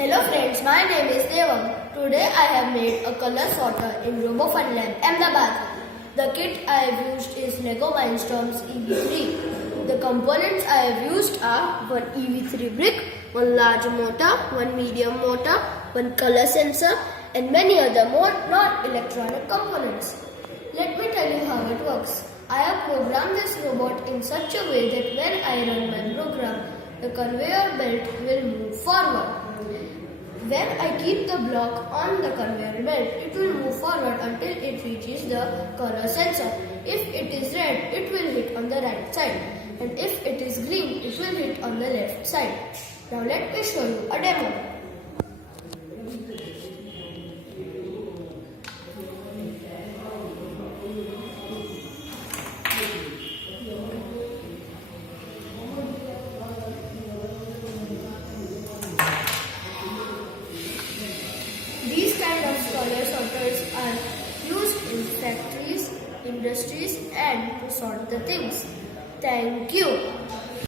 Hello friends, my name is Devam. Today I have made a color sorter in Robofun Lab, Ahmedabad. The kit I have used is Lego Mindstorm's EV3. The components I have used are one EV3 brick, one large motor, one medium motor, one color sensor and many other more non-electronic components. Let me tell you how it works. I have programmed this robot in such a way that when I run my program, the conveyor belt will move forward. When I keep the block on the conveyor belt, it will move forward until it reaches the color sensor. If it is red, it will hit on the right side, and if it is green, it will hit on the left side. Now let me show you a demo. These kind of color sorters are used in factories, industries and to sort the things. Thank you.